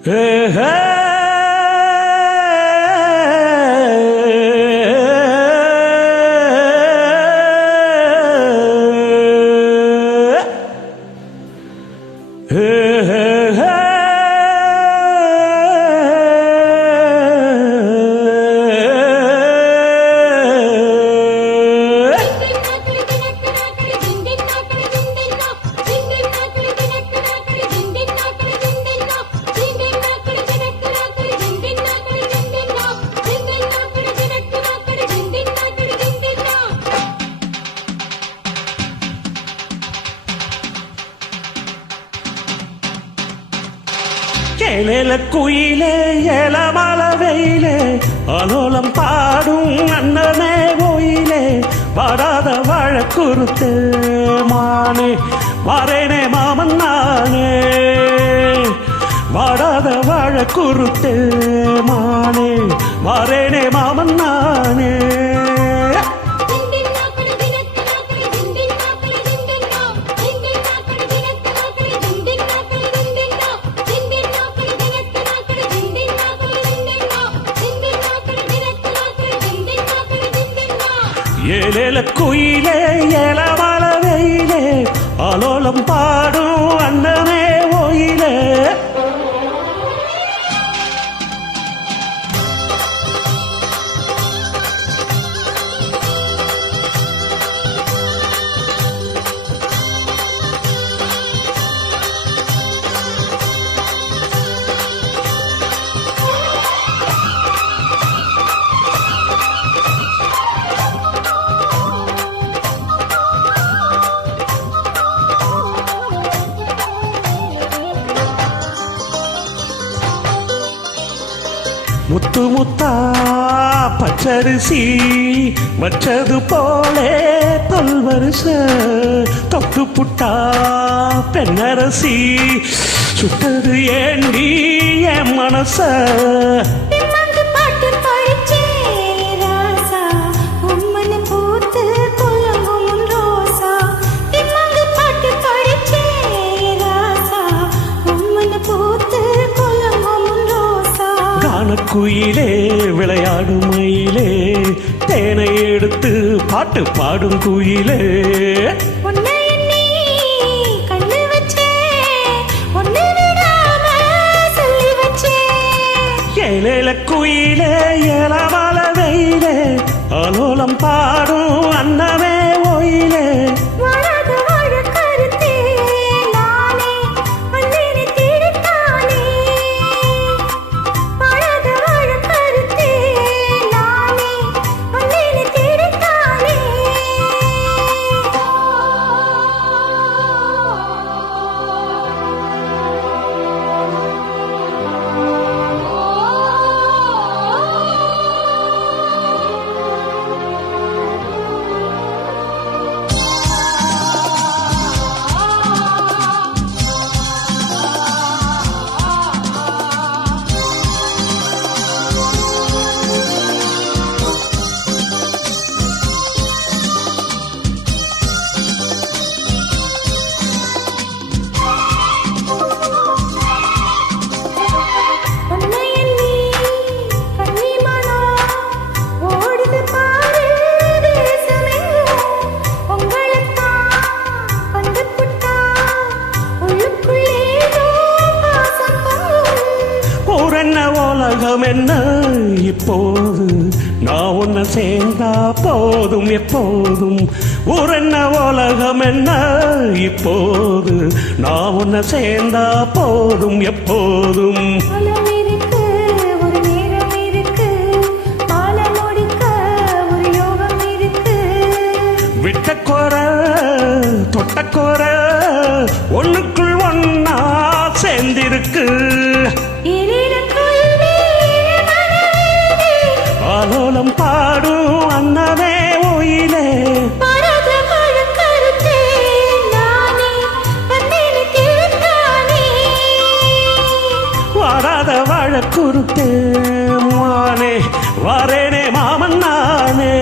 Hey, hey. ஏலேல குயிலே ஏலமல வெயிலே அலோலம் பாடும் அண்ணனே கோயிலே வாடாத வாழக்குறுத்தே மானே வாரேனே மாமன் நானே வாடாத வாழக்குறுத்தே மானே வாரேனே மாமன் நானே ஏலேல குயிலே ஏலமல வெயிலே அலோலம் பாடும் அண்ணனே ஓயிலே முத்து முத்தா பச்சரிசி வச்சது போலே பல்வரிச தொட்டு புட்டா பெண்ணரசி சுட்டது ஏண்டி என் மனச குயிலே விளையாடும் மயிலே தேனை எடுத்து பாட்டு பாடும் குயிலே ஏலேல குயிலே ஏலமல வெயிலே அலோலம் பாடும் அண்ணனே ஓயிலே உலகம் என்ன இப்போது நான் உன்னை சேர்ந்தா போதும் எப்போதும் ஊரென்ன உலகம் என்ன இப்போது நான் உன்னை சேர்ந்தா போதும் எப்போதும் விட்டக்கோர தொட்டக்கோர ஒண்ணுக்குள் ஒன்னா சேர்ந்திருக்கு அலோலம் பாடும் அண்ணனே ஓயிலே வாடாத வாழக்குறுத்தே மானே வாரேனே மாமன் நானே